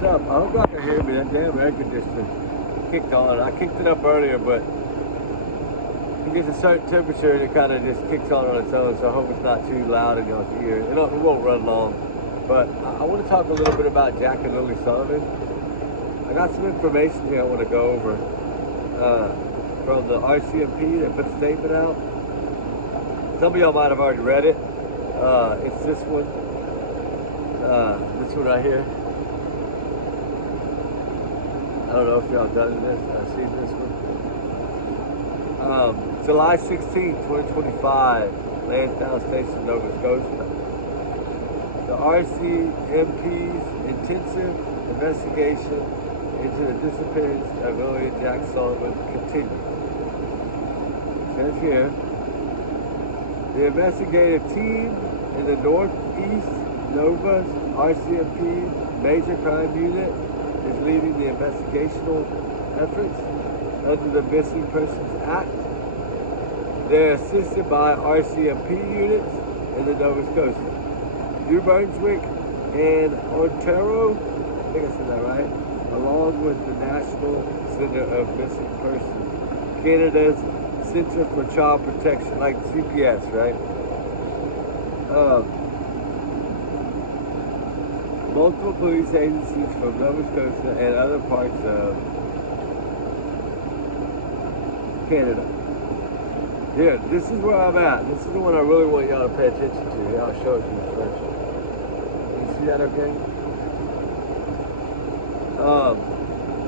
what's up? I hope y'all can hear me. That damn air conditioner kicked on. I kicked it up earlier, but it gets a certain temperature and it kind of just kicks on its own, so I hope it's not too loud in y'all's ear. It won't run long. But I want to talk a little bit about Jack and Lily Sullivan. I got some information here I want to go over from the RCMP. They put a statement out. Some of y'all might have already read it. It's this one right here. I don't know if y'all done this. I've seen this one. July 16, 2025, Lansdowne Station, Nova Scotia. The RCMP's intensive investigation into the disappearance of Lily and Jack Sullivan continues. It says here, the investigative team in the Northeast Nova's RCMP Major Crime Unit is leading the investigational efforts under the Missing Persons Act. They're assisted by RCMP units in the Nova Scotia, New Brunswick, and Ontario, I think I said that right, along with the National Center of Missing Persons, Canada's Center for Child Protection, like CPS, right? Multiple police agencies from Nova Scotia and other parts of Canada. Here, this is where I'm at. This is the one I really want y'all to pay attention to. Here, I'll show it to you first. You see that okay?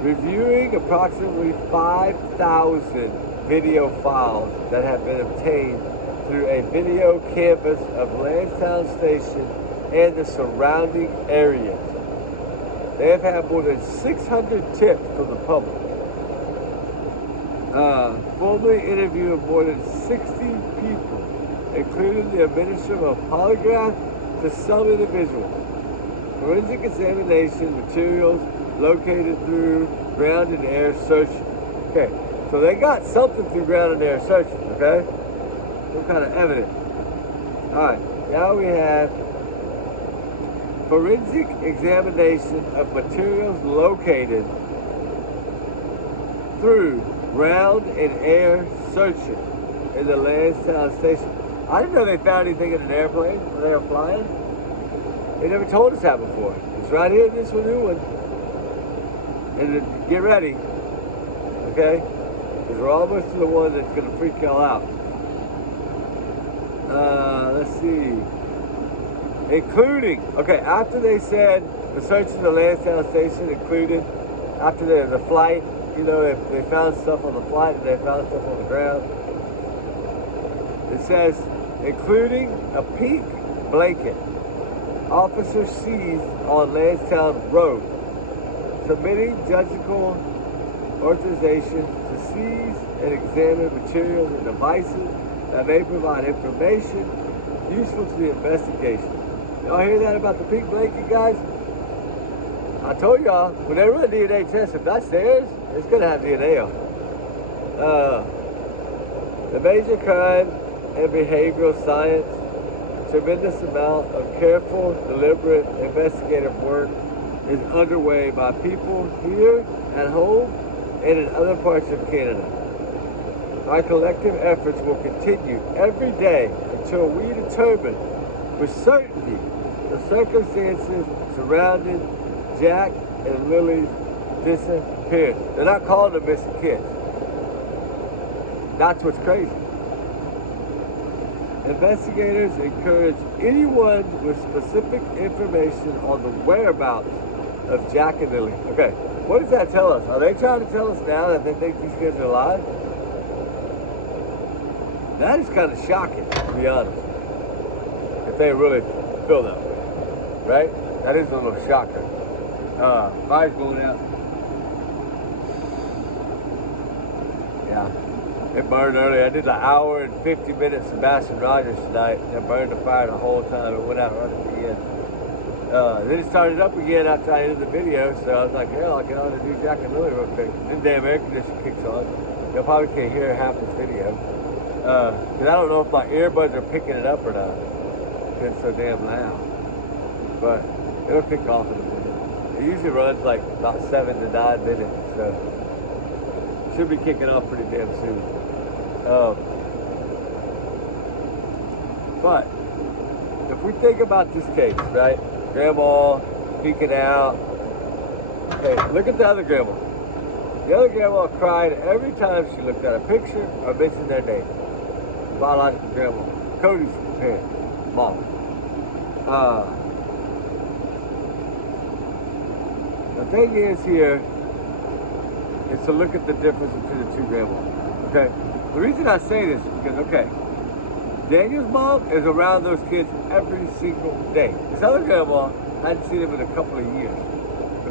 Reviewing approximately 5,000 video files that have been obtained through a video canvas of Lansdowne Station and the surrounding areas. They have had more than 600 tips from the public. Formally interviewing more than 60 people, including the administration of polygraph to some individuals. Forensic examination materials located through ground and air searching. Okay, so they got something through ground and air searching, okay? Some kind of evidence. Alright, now we have forensic examination of materials located through ground and air searching in the Lansdowne Station. I didn't know they found anything in an airplane when they were flying. They never told us that before. It's right here in this new one. And then get ready, okay? Because we're almost to the one that's going to freak y'all out. Let's see. Including, okay, after they said the search of the Lansdowne Station included, after the flight, you know, if they found stuff on the flight and they found stuff on the ground. It says, including a pink blanket. Officer seized on Lansdowne Road, submitting judicial authorization to seize and examine materials and devices that may provide information useful to the investigation. Y'all hear that about the pink blanket, guys? I told y'all, when they run a DNA test, if that's theirs, it's gonna have DNA on it. The major crime and behavioral science, tremendous amount of careful, deliberate, investigative work is underway by people here at home and in other parts of Canada. Our collective efforts will continue every day until we determine with certainty the circumstances surrounding Jack and Lily's disappearance. They're not calling them missing kids. That's what's crazy. Investigators encourage anyone with specific information on the whereabouts of Jack and Lily. Okay, what does that tell us? Are they trying to tell us now that they think these kids are alive? That is kind of shocking, to be honest. If they really feel that way, right? That is a little shocker. Fire's going out. Yeah, it burned earlier. I did an hour and 50 minutes of Bastion Rogers tonight. It burned the fire the whole time. It went out right at the end. Then it started up again after I ended the video, so I was like, hell, I can only do Jack and Lily real quick. Then the damn air conditioner kicks on. You'll probably can't hear half this video. Because I don't know if my earbuds are picking it up or not. It's so damn loud. But it'll kick off in a minute. It usually runs like about 7 to 9 minutes, so should be kicking off pretty damn soon. But if we think about this case, right? Grandma speaking out. Hey, look at the other grandma. The other grandma cried every time she looked at a picture or mentioned their name. Biological grandma. Cody's parents, mom. The thing is here is to look at the difference between the two grandmas. Okay? The reason I say this is because, okay, Daniel's mom is around those kids every single day. This other grandma, I hadn't seen him in a couple of years.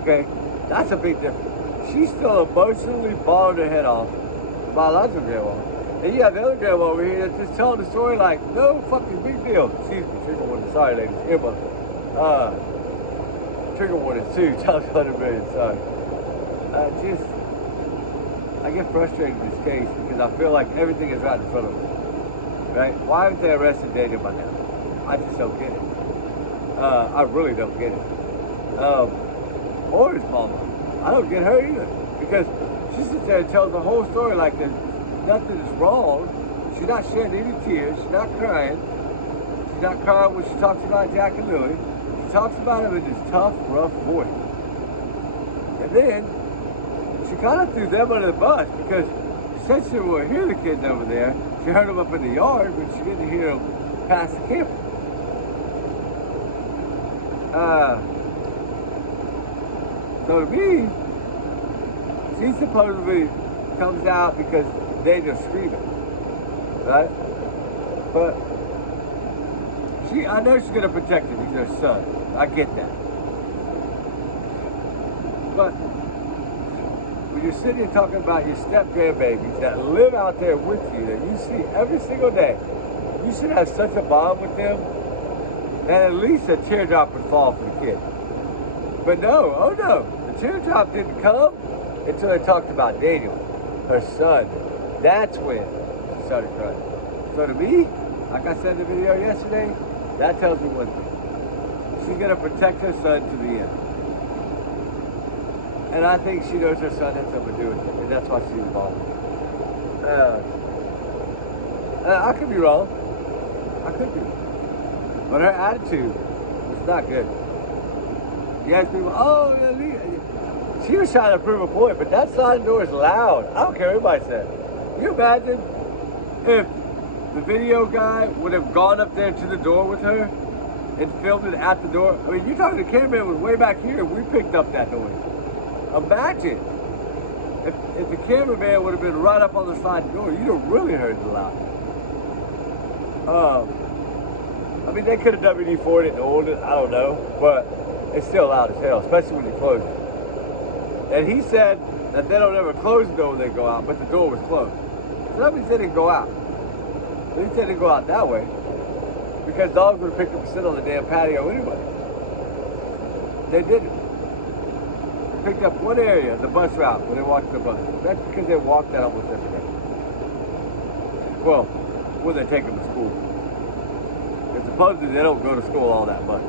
Okay? That's a big difference. She's still emotionally bawling her head off, the biological grandma. And you have the other grandma over here that's just telling the story like, no fucking big deal. Excuse me, trigger warning, sorry ladies, earbud. Trigger warning too, times 100 million, sorry. I get frustrated in this case because I feel like everything is right in front of me. Right? Why haven't they arrested Daniel by now? I just don't get it. I really don't get it. Or his mama. I don't get her either. Because she sits there and tells the whole story like there's nothing is wrong. She's not shedding any tears. She's not crying. She's not crying when she talks about Jack and Lily. She talks about him in this tough, rough voice. And then she kind of threw them under the bus because she said she would hear the kids over there. She heard them up in the yard, but she didn't hear them past the campus. So to me, she supposedly comes out because Daniel's screaming, right? But I know she's gonna protect him. He's her son. I get that. But when you're sitting here talking about your step grandbabies that live out there with you, that you see every single day, you should have such a bond with them that at least a teardrop would fall for the kid. But no, oh no, the teardrop didn't come until they talked about Daniel, her son. That's when she started crying. So to me, like I said in the video yesterday, that tells me one thing. She's gonna protect her son to the end. And I think she knows her son had something to do with it, and that's why she's involved. I could be wrong. I could be. But her attitude was not good. You ask people, oh, yeah, she was trying to prove a point, but that sliding door is loud. I don't care what anybody said. Can you imagine if the video guy would have gone up there to the door with her and filmed it at the door? I mean, you're talking the cameraman was way back here and we picked up that noise. Imagine if the cameraman would have been right up on the sliding door, you'd have really heard it loud. I mean, they could have WD-40'd it and oiled it, I don't know, but it's still loud as hell, especially when you close it. And he said that they don't ever close the door when they go out, but the door was closed. So that means they didn't go out. At least they didn't go out that way, because dogs would have picked up and sit on the damn patio anyway. They didn't. Picked up one area, the bus route, when they walked the bus. That's because they walked that almost every day. Well, when they take them to school. Because supposedly they don't go to school all that much.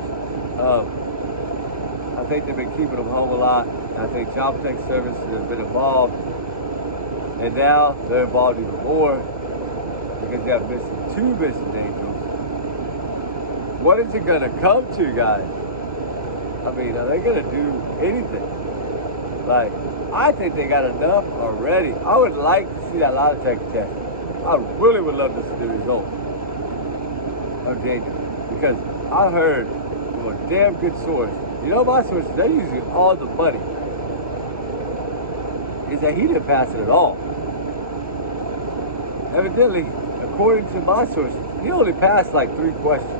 I think they've been keeping them home a lot. I think Child Protective Services has been involved. And now they're involved even more because they have two missing angels. What is it going to come to, guys? I mean, are they going to do anything? Like, I think they got enough already. I would like to see that lie detector test. I really would love to see the results of Daniel. Because I heard from a damn good source, you know my sources, they're using all the money, is that he didn't pass it at all. Evidently, according to my sources, he only passed like 3 questions.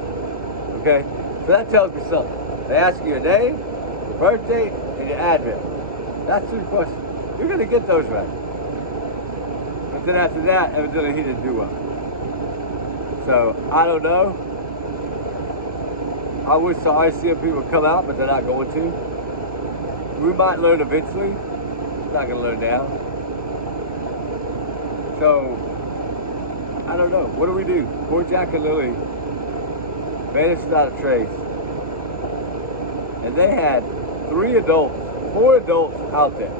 Okay? So that tells me something. They ask you your name, your birthday, and your address. That's 3 questions. You're going to get those right. But then after that, evidently he didn't do well. So, I don't know. I wish the rcmp would come out, but they're not going to. We might learn eventually. We're not going to learn now. So, I don't know. What do we do? Poor Jack and Lily vanished without a trace. And they had 4 adults out there.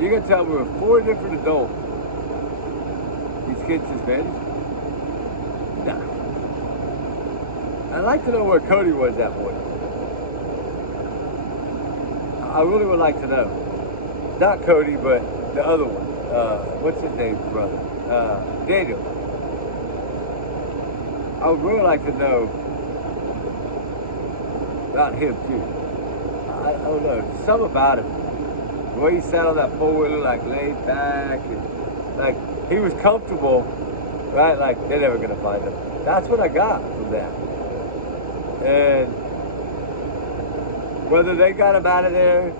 You're gonna tell me with 4 different adults, these kids just vanished? Nah. I'd like to know where Cody was that morning. I really would like to know. Not Cody, but the other one. What's his name, brother? Daniel. I would really like to know about him too. I don't know. Something about him. The way he sat on that four-wheeler, like laid back, and like he was comfortable, right? Like they're never gonna find him. That's what I got from that. And whether they got him out of there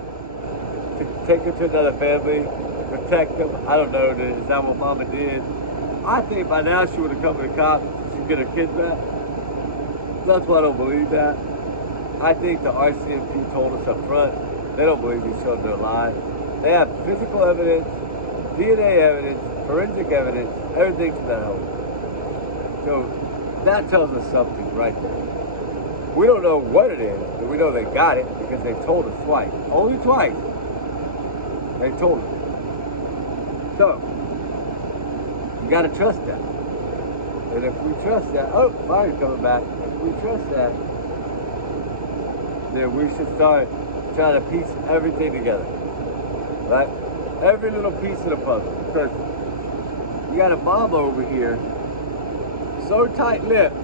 to take him to another family, to protect him, I don't know. Is that what Mama did? I think by now she would have come to the cops to get her kids back. That's why I don't believe that. I think the RCMP told us up front, they don't believe these children are alive. They have physical evidence, DNA evidence, forensic evidence, everything from that home. So that tells us something right there. We don't know what it is, but we know they got it because they told us twice. Only twice. They told us. So, you gotta trust that. And if we trust that, oh, fire's coming back. If we trust that, then we should start trying to piece everything together. Right? Every little piece of the puzzle. Because you got a mom over here, so tight-lipped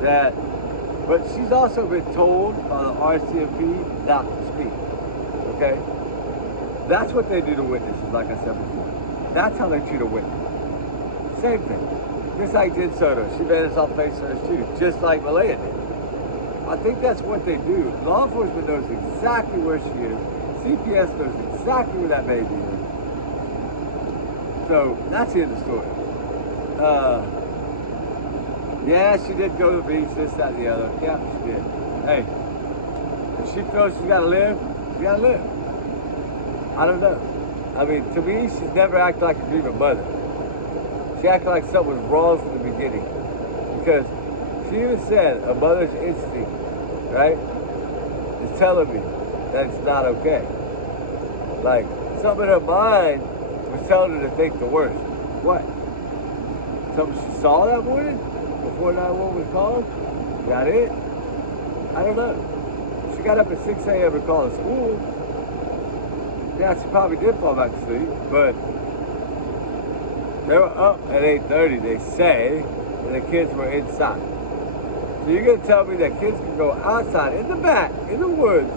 that, but she's also been told by the RCMP not to speak. Okay? That's what they do to witnesses, like I said before. That's how they treat a witness. Same thing. Just like Jen Soto. She vanished off face first too, just like Malaya did. I think that's what they do. Law enforcement knows exactly where she is. CPS knows exactly where that baby is. So that's the end of the story. Yeah, she did go to the beach, this, that, and the other. Yeah, she did. Hey, if she feels she's gotta live, she gotta live. I don't know. I mean, to me, she's never acted like a grieving mother. She acted like something was wrong from the beginning. Because she even said a mother's instinct, right, is telling me that it's not okay. Like, something in her mind was telling her to think the worst. What? Something she saw that morning before 911 was called? Got it? I don't know. She got up at 6 a.m. and called school. Yeah, she probably did fall back to sleep, but they were up at 8:30, they say, and the kids were inside. So you're gonna tell me that kids can go outside, in the back, in the woods,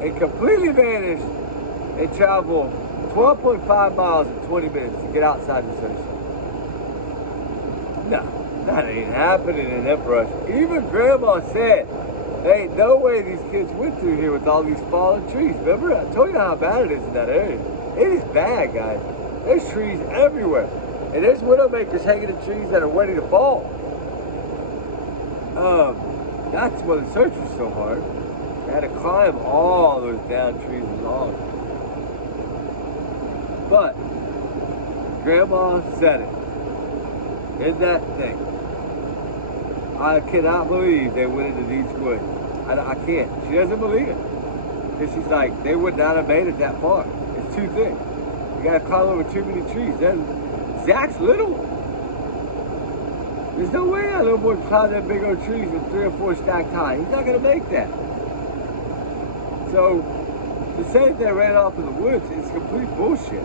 and completely vanish and travel 12.5 miles in 20 minutes to get outside the sunshine? No, that ain't happening in that brush. Even Grandma said, there ain't no way these kids went through here with all these fallen trees. Remember, I told you how bad it is in that area. It is bad, guys. There's trees everywhere. And there's widowmakers hanging in trees that are ready to fall. That's why the search was so hard. They had to climb all those down trees along. But Grandma said it in that thing. I cannot believe they went into these woods. I can't. She doesn't believe it. Because she's like, they would not have made it that far. It's too thick. You gotta climb over too many trees. Zach's little. There's no way that little boy can climb that big old trees with 3 or 4 stacked high. He's not gonna make that. So, to say that they ran off in the woods is complete bullshit.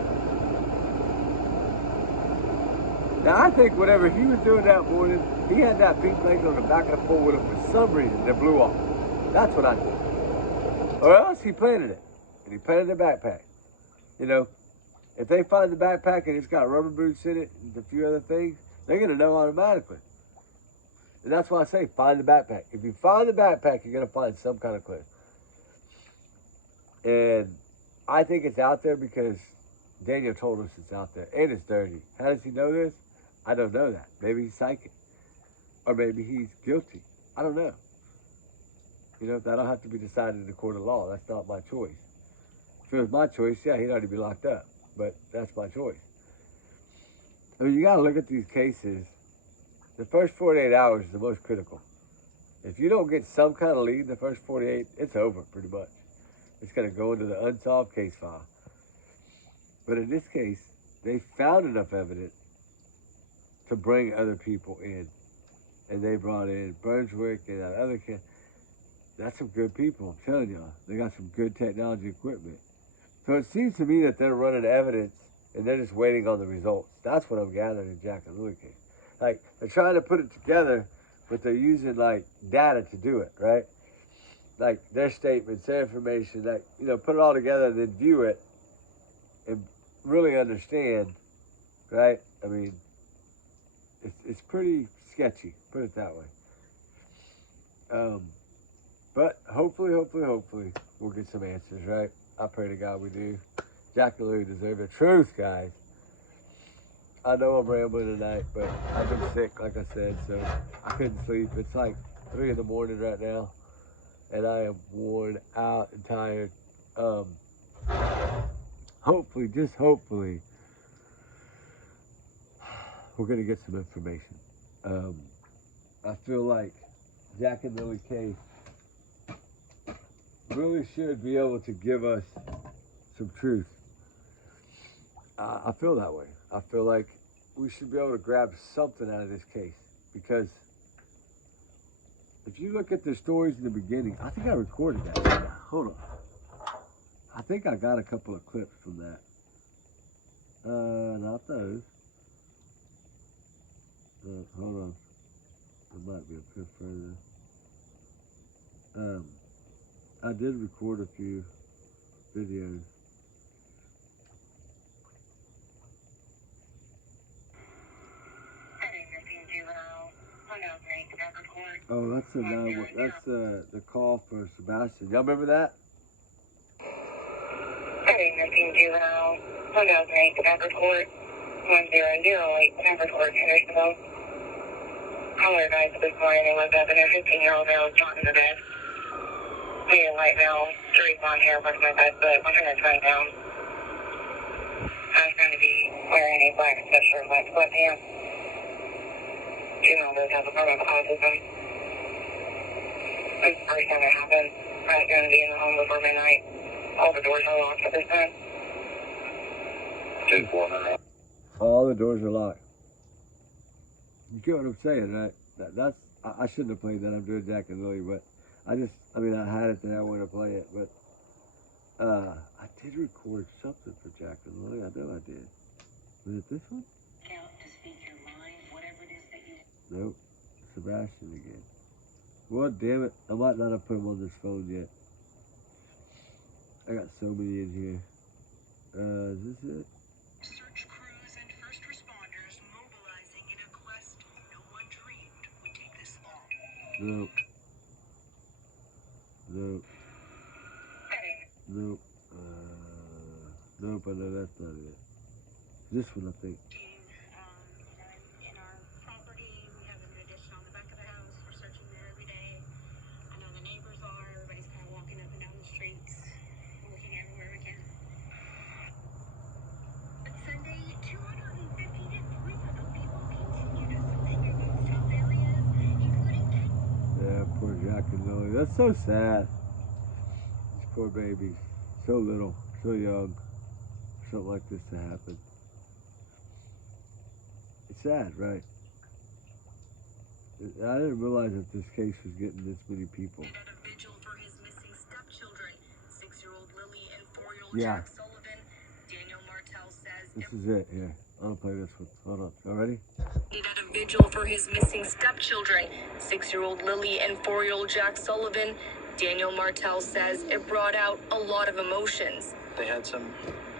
Now, I think whatever he was doing that morning, he had that pink blanket on the back of the four-wheeler for some reason that blew off. That's what I think. Or else he planted it. And he planted the backpack. You know, if they find the backpack and it's got rubber boots in it and a few other things, they're going to know automatically. And that's why I say find the backpack. If you find the backpack, you're going to find some kind of clue. And I think it's out there because Daniel told us it's out there. And it's dirty. How does he know this? I don't know that. Maybe he's psychic. Or maybe he's guilty. I don't know. You know, that'll have to be decided in the court of law. That's not my choice. If it was my choice, yeah, he'd already be locked up. But that's my choice. I mean, you got to look at these cases. The first 48 hours is the most critical. If you don't get some kind of lead in the first 48, it's over pretty much. It's going to go into the unsolved case file. But in this case, they found enough evidence to bring other people in. And they brought in Brunswick and that other kid. That's some good people, I'm telling y'all. They got some good technology equipment. So it seems to me that they're running evidence and they're just waiting on the results. That's what I'm gathering in Jack and Louie case. Like, they're trying to put it together, but they're using, like, data to do it, right? Like, their statements, their information, like, you know, put it all together and then view it and really understand, right? I mean, it's pretty sketchy, put it that way. But hopefully, we'll get some answers, right? I pray to God we do. Jack and Louie deserve the truth, guys. I know I'm rambling tonight, but I've been sick, like I said, so I couldn't sleep. It's like 3 in the morning right now, and I am worn out and tired. Hopefully, just hopefully, we're going to get some information. I feel like Jack and Louie case really should be able to give us some truth. I feel that way. I feel like we should be able to grab something out of this case, because if you look at the stories in the beginning, I think I recorded that. Hold on. I think I got a couple of clips from that. Not those. Hold on. It might be a bit further. I did record a few videos. Oh, that's the call for Sebastian. Y'all remember that? Heading 19 juvenile, 1008 Stafford Court, 1008 Stafford Court, Hendersonville. Caller advised this morning there was a 15-year-old male shot in the bed. We are right now to respond here with my bed, but 120 pounds. I was going to be wearing a black sweatshirt, black sweatpants. Juvenile does have a form of autism. This is the first time it happened. I was going to be in the home before midnight. All the doors are locked at this time. 2-4. All the doors are locked. You get what I'm saying, right? That's I shouldn't have played that. I'm doing Jack and Louie, but I had it there. I wanted to play it, but I did record something for Jack and Louie. I know I did. Was it this one? Count to speak your mind, whatever it is that you... Nope. Sebastian again. Well, damn it. I might not have put him on this phone yet. I got so many in here. Is this it? Search crews and first responders mobilizing in a quest no one dreamed would take this long. Nope. Nope. Nope. Nope, I know that's not it. This one, I think. In our property, we have an addition on the back of the house. We're searching there every day. I know the neighbors are. Everybody's kind of walking up and down the streets, looking everywhere we can. But Sunday, 250 to 300 people continue to search through those top areas, including... Yeah, poor Jack and Louie. That's so sad. These poor babies. So little, so young. Something like this to happen. It's sad, right? I didn't realize that this case was getting this many people. At a vigil for his missing stepchildren, 6-year-old Lily and 4-year-old Yeah. Jack Sullivan, Daniel Martell says... This is it, yeah. I'm gonna play this one. Hold on. Y'all ready? At a vigil for his missing stepchildren, 6-year-old Lily and 4-year-old Jack Sullivan, Daniel Martell says it brought out a lot of emotions. They had some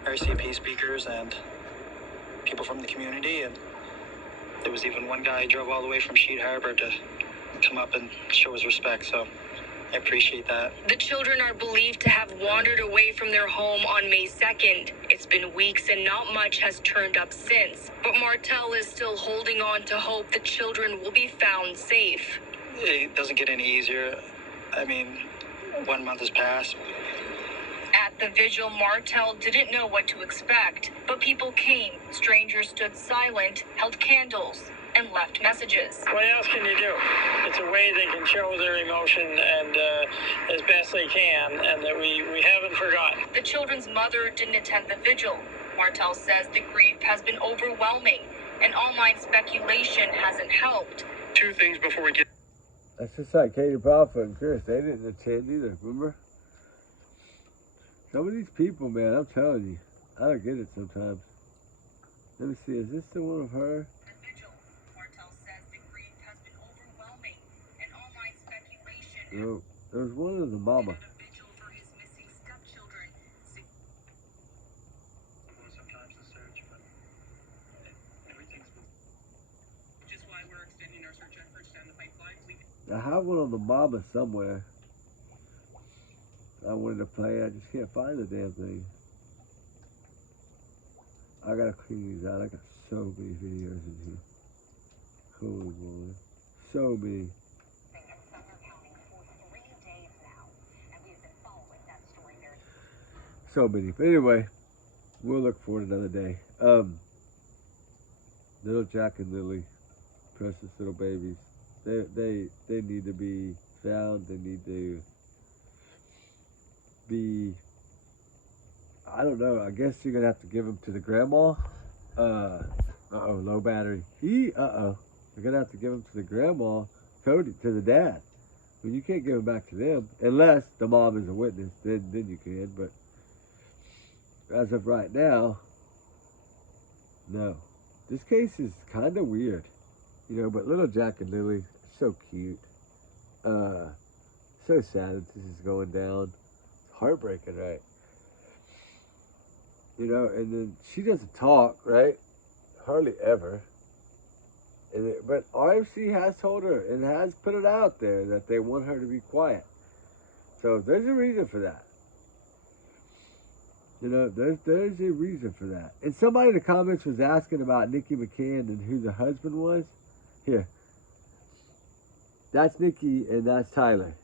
RCMP speakers and people from the community, and there was even one guy who drove all the way from Sheet Harbor to come up and show his respect, so I appreciate that. The children are believed to have wandered away from their home on May 2nd. It's been weeks and not much has turned up since, but Martell is still holding on to hope the children will be found safe. It doesn't get any easier. I mean, 1 month has passed. At the vigil, Martell didn't know what to expect, but people came. Strangers stood silent, held candles. and left messages. What else can you do? It's a way they can show their emotion and as best they can, and that we haven't forgotten. The children's mother didn't attend the vigil. Martel says the grief has been overwhelming, and online speculation hasn't helped. Two things before we get... That's just like Katie Prophet and Chris. They didn't attend either, remember? Some of these people, man, I'm telling you, I don't get it sometimes. Let me see, is this the one of her? The vigil, Martel says the grief has been overwhelming, and online speculation... No, there was one of the mama. The vigil for his missing stepchildren. Sometimes the search, but everything's been... Which is why we're extending our search efforts down the pipeline. I have one on the mama somewhere. I wanted to play, I just can't find the damn thing. I gotta clean these out. I got so many videos in here. Holy moly. So many. So many. But anyway, we'll look for it another day. Little Jack and Lily, precious little babies. They need to be found. They need to be, I don't know, I guess you're gonna have to give them to the grandma. Uh-oh, low battery. You're gonna have to give them to the grandma, Cody, to the dad. I mean, you can't give them back to them unless the mom is a witness. Then you can. But as of right now, no. This case is kind of weird, you know. But little Jack and Lily, so cute. So sad that this is going down. Heartbreaking, right? You know, and then she doesn't talk, right? Hardly ever. But RFC has told her and has put it out there that they want her to be quiet. So there's a reason for that. You know, there's a reason for that. And somebody in the comments was asking about Nikki McCann and who the husband was. Here. That's Nikki and that's Tyler.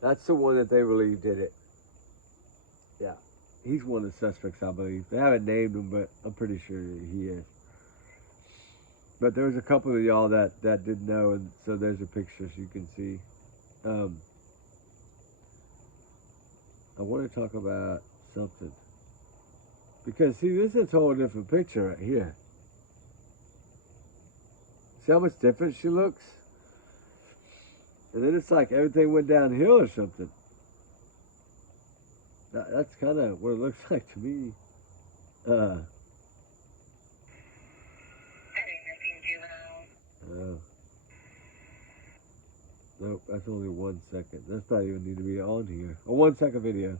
That's the one that they believe did it. Yeah. He's one of the suspects, I believe. They haven't named him, but I'm pretty sure he is. But there was a couple of y'all that didn't know, and so there's a picture so you can see. I want to talk about something. Because, see, this is a total different picture right here. See how much different she looks? And then it's like everything went downhill or something. That's kind of what it looks like to me. Nope, that's only 1 second. That's not even need to be on here. A 1 second video.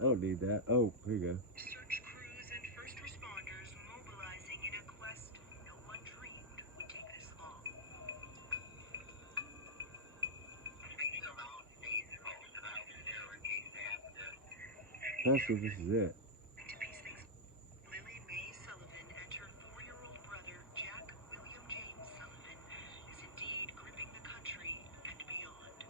I don't need that. Oh, here you go. Search crews and first responders mobilizing in a quest no one dreamed would take this long. That's what this is it. To piece things, Lily Mae Sullivan and her 4-year-old brother, Jack William James Sullivan, is indeed gripping the country and beyond.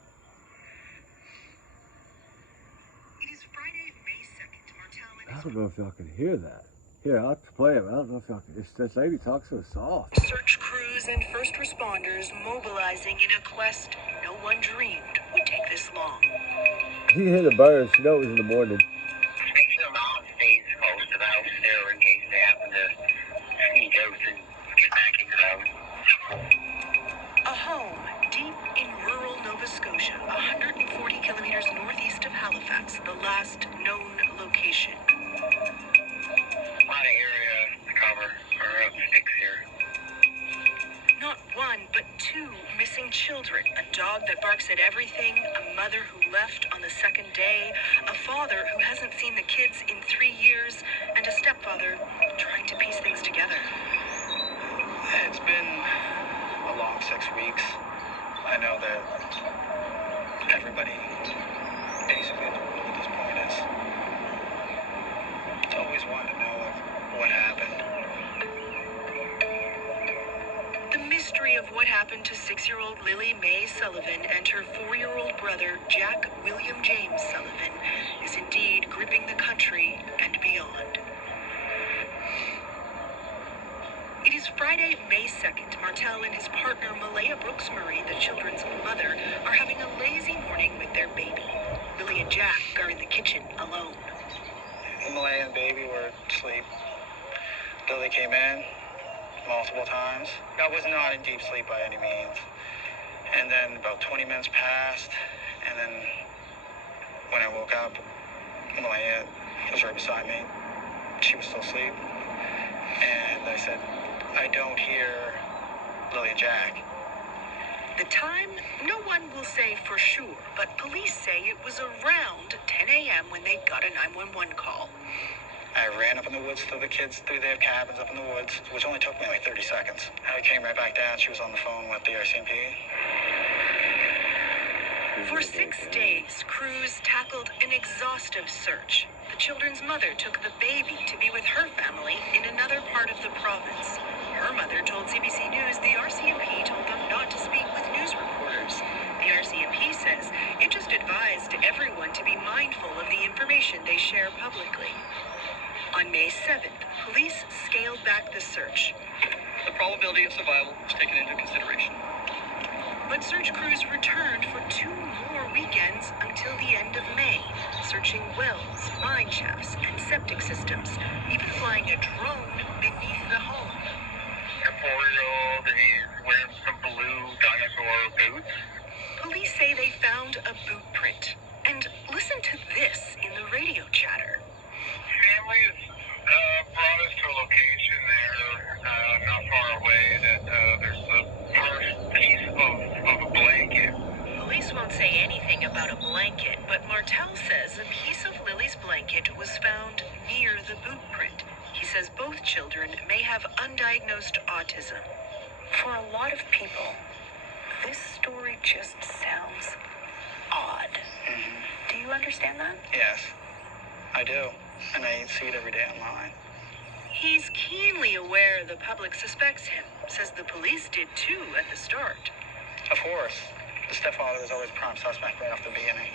It is Friday, May 2nd. Martel and I don't know if y'all can hear that. Here, I'll play it. I don't know if y'all can. This lady talks so soft. search crews and first responders mobilizing in a quest no one dreamed would take this long. You can hear the birds. You know it was in the morning. Speak to the mom, stays close to the house there in case they happen to sneak out and get back into the house. A home deep in rural Nova Scotia, 140 kilometers northeast of Halifax, the last known location. A lot of area to cover, or up sticks here. Not one, but two missing children. A dog that barks at everything, a mother who left on the second day, a father who hasn't seen the kids in 3 years, and a stepfather trying to piece things together. It's been a long 6 weeks. I know that everybody basically in the world at this point is always wanted to know what happened. The mystery of what happened to 6-year-old Lily Mae Sullivan and her 4-year-old brother, Jack William James Sullivan, is indeed gripping the country and beyond. It is Friday, May 2nd. Martel and his partner, Malaya Brooks-Murray, the children's mother, are having a lazy morning with their baby. Lily and Jack are in the kitchen alone. Malaya and baby were asleep. Lily came in multiple times. I was not in deep sleep by any means. And then about 20 minutes passed, and then when I woke up, Malaya was right beside me. She was still asleep. And I said, I don't hear Lily and Jack. The time, no one will say for sure, but police say it was around 10 a.m. when they got a 911 call. I ran up in the woods to the kids through their cabins up in the woods, which only took me like 30 seconds. I came right back down. She was on the phone with the RCMP. For 6 days, crews tackled an exhaustive search. The children's mother took the baby to be with her family in another part of the province. Her mother told CBC News the RCMP told them not to speak with news reporters. The RCMP says it just advised everyone to be mindful of the information they share publicly. On May 7th, police scaled back the search. The probability of survival was taken into consideration. But search crews returned for 2 more weekends until the end of May, searching wells, mine shafts, and septic systems, even flying a drone beneath the home. A 4-year-old, and he's wearing some blue dinosaur boots. Police say they found a boot print. And listen to this in the radio chatter. Families brought us to a location there, not far away, that there's the first piece of a blanket. Police won't say anything about a blanket, but Martel says a piece of Lily's blanket was found near the boot print. He says both children may have undiagnosed autism. For a lot of people, this story just sounds odd. Do you understand that? Yes, I do. And I see it every day online. He's keenly aware the public suspects him, says the police did too at the start. Of course, the stepfather was always prime suspect right off the beginning.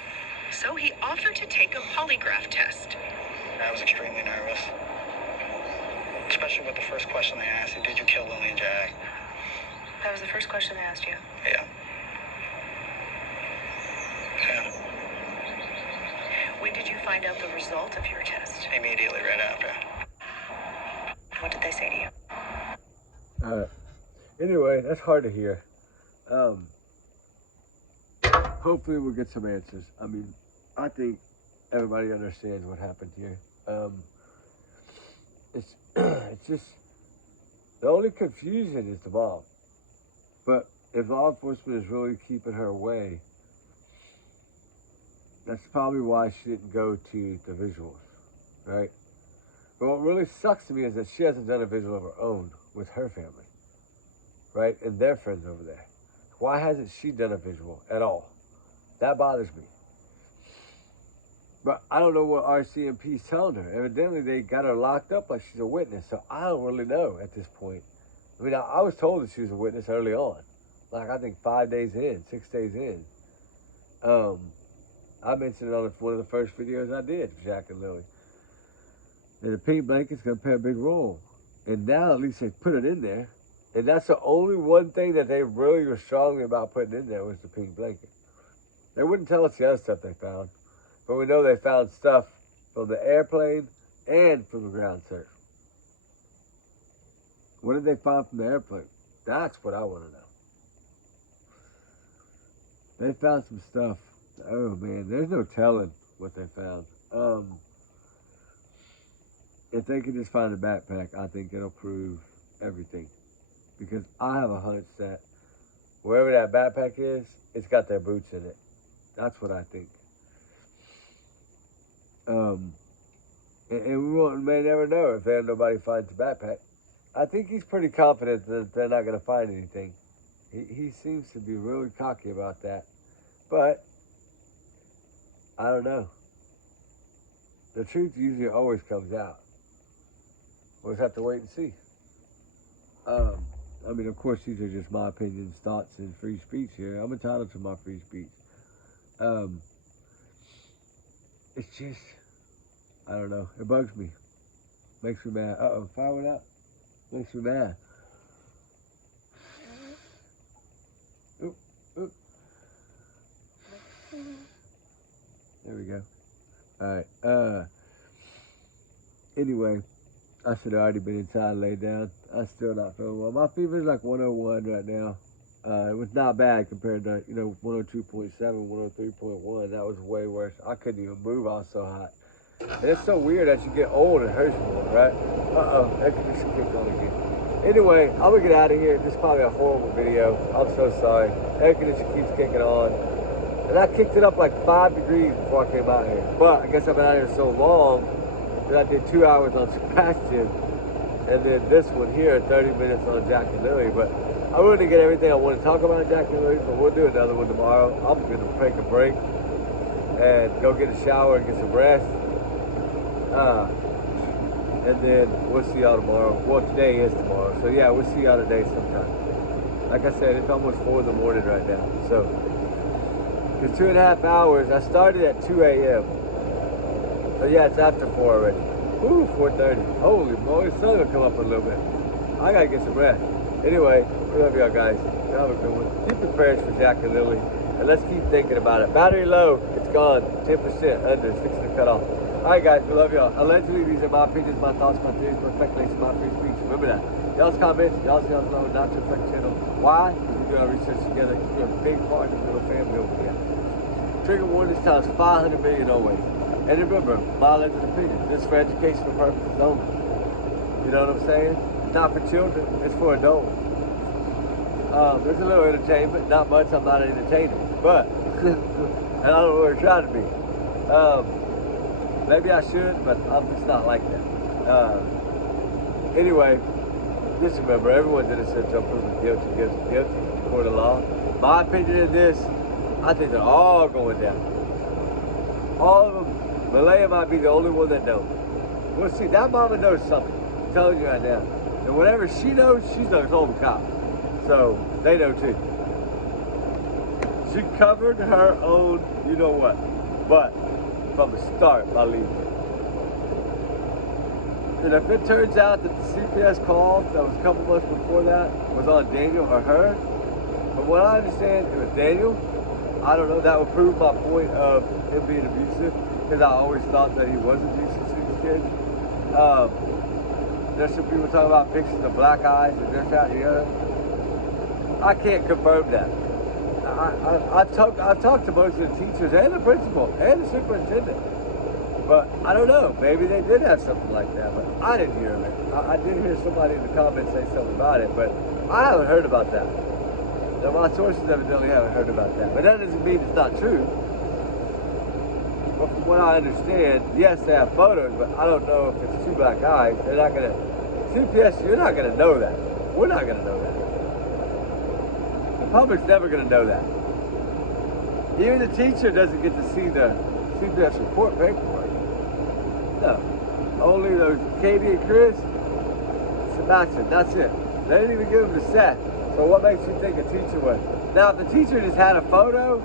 So he offered to take a polygraph test. I was extremely nervous. Especially with the first question they asked you, did you kill Lily and Jack? That was the first question they asked you. Yeah. Yeah. When did you find out the result of your test? Immediately right after. What did they say to you? Anyway, that's hard to hear. Hopefully we'll get some answers. I mean, I think everybody understands what happened here. It's just, the only confusion is the mom. But if law enforcement is really keeping her away, that's probably why she didn't go to the visuals, right? But what really sucks to me is that she hasn't done a visual of her own with her family, right? And their friends over there. Why hasn't she done a visual at all? That bothers me. But I don't know what RCMP's telling her. Evidently, they got her locked up like she's a witness, so I don't really know at this point. I mean, I was told that she was a witness early on. Like, I think 5 days in, 6 days in. I mentioned it on one of the first videos I did for Jack and Lily. And the pink blanket's going to play a big role. And now at least they put it in there. And that's the only one thing that they really were strongly about putting in there was the pink blanket. They wouldn't tell us the other stuff they found. But we know they found stuff from the airplane and from the ground surf. What did they find from the airplane? That's what I want to know. They found some stuff. Oh man, there's no telling what they found. If they could just find a backpack, I think it'll prove everything. Because I have a hunch that wherever that backpack is, it's got their boots in it. That's what I think. And we may never know if nobody finds the backpack. I think he's pretty confident that they're not going to find anything. He seems to be really cocky about that. But I don't know. The truth usually always comes out. We'll just have to wait and see. I mean, of course, these are just my opinions, thoughts, and free speech here. I'm entitled to my free speech. It's just, I don't know. It bugs me. Makes me mad. Uh-oh, fire went out. Makes me mad. All right. Anyway, I should have already been inside and laid down. I'm still not feeling well. My fever's like 101 right now. It was not bad compared to, 102.7, 103.1. That was way worse. I couldn't even move. I was so hot. And it's so weird as you get old, it hurts more, right? Air conditioning kicked on again. Anyway, I'm gonna get out of here. This is probably a horrible video. I'm so sorry. Air conditioning keeps kicking on. And I kicked it up like 5 degrees before I came out here. But I guess I've been out here so long that I did 2 hours on Sebastian. And then this one here, 30 minutes on Jack and Lily. But I really didn't get everything I want to talk about Jack and Lily, but we'll do another one tomorrow. I'm gonna take a break and go get a shower and get some rest. And then we'll see y'all tomorrow. Well, today is tomorrow. So yeah, we'll see y'all today sometime. Like I said, it's almost 4 in the morning right now. So it's 2.5 hours. I started at 2 a.m. So yeah, it's after 4 already. Ooh, 4:30. Holy moly, the sun will come up a little bit. I gotta get some rest. Anyway, we love y'all guys. Have a good one. Keep your prayers for Jack and Lily. And let's keep thinking about it. Battery low, it's gone. 10% under, it's fixing to cut off. All right, guys, we love y'all. Allegedly, these are my opinions, my thoughts, my theories, my speculations, my free speech. Remember that. Y'all's comments, y'all's know not to affect the channel. Why? Because we do our research together. You're a big part of the little family over here. Trigger warning times 500 million always. And remember, my alleged opinion. This is for educational purposes only. You know what I'm saying? Not for children, it's for adults. There's a little entertainment, not much, I'm not an entertainer, but, and I don't really try to be. Maybe I should, but I'm just not like that. Anyway, just remember, everyone's innocent until proven guilty, guilty, court of law. My opinion in this, I think they're all going down. All of them. Malaya might be the only one that don't. We'll see, that mama knows something, I'm telling you right now. And whatever she knows, she's the home cop. So, they know too. She covered her own, you know what, but from the start by leaving. And if it turns out that the CPS call that was a couple months before that was on Daniel or her, from what I understand, it was Daniel. I don't know, that would prove my point of him being abusive, because I always thought that he was abusive to these kids. There's some people talking about pictures of black eyes and this, that, and the other. I can't confirm that. I've talked to most of the teachers and the principal and the superintendent. But I don't know, maybe they did have something like that, but I didn't hear of it. I did hear somebody in the comments say something about it, but I haven't heard about that. Now, my sources evidently haven't heard about that, but that doesn't mean it's not true. But from what I understand, yes, they have photos, but I don't know if it's two black eyes. They're not gonna, CPS, you're not gonna know that. We're not gonna know that. The public's never gonna know that. Even the teacher doesn't get to see the CPS report paperwork. No, only those Katie and Chris, Sebastian, that's it. They didn't even give them to Seth. So what makes you think a teacher would? Now, if the teacher just had a photo,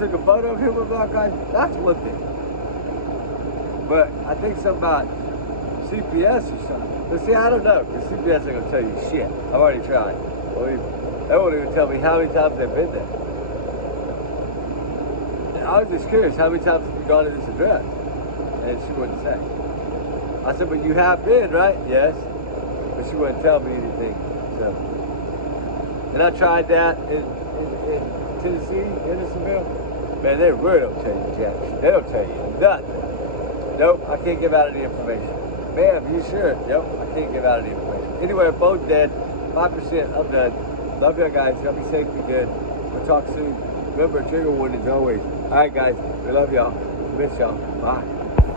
took a photo of him with black eyes, that's one thing. But I think something about CPS or something. But see, I don't know, because CPS ain't gonna tell you shit. I've already tried, believe me. They won't even tell me how many times they've been there. And I was just curious, how many times have you gone to this address? And she wouldn't say. I said, but you have been, right? Yes. But she wouldn't tell me anything. So, and I tried that in Tennessee, Hendersonville. Man, they really don't tell you jack shit. They don't tell you nothing. Nope, I can't give out any information. Ma'am, you sure? Nope, I can't give out any information. Anyway, our phone's dead. 5%, I'm done. Love y'all guys. Y'all be safe, be good. We'll talk soon. Remember, trigger warnings always. All right, guys, we love y'all. Miss y'all. Bye.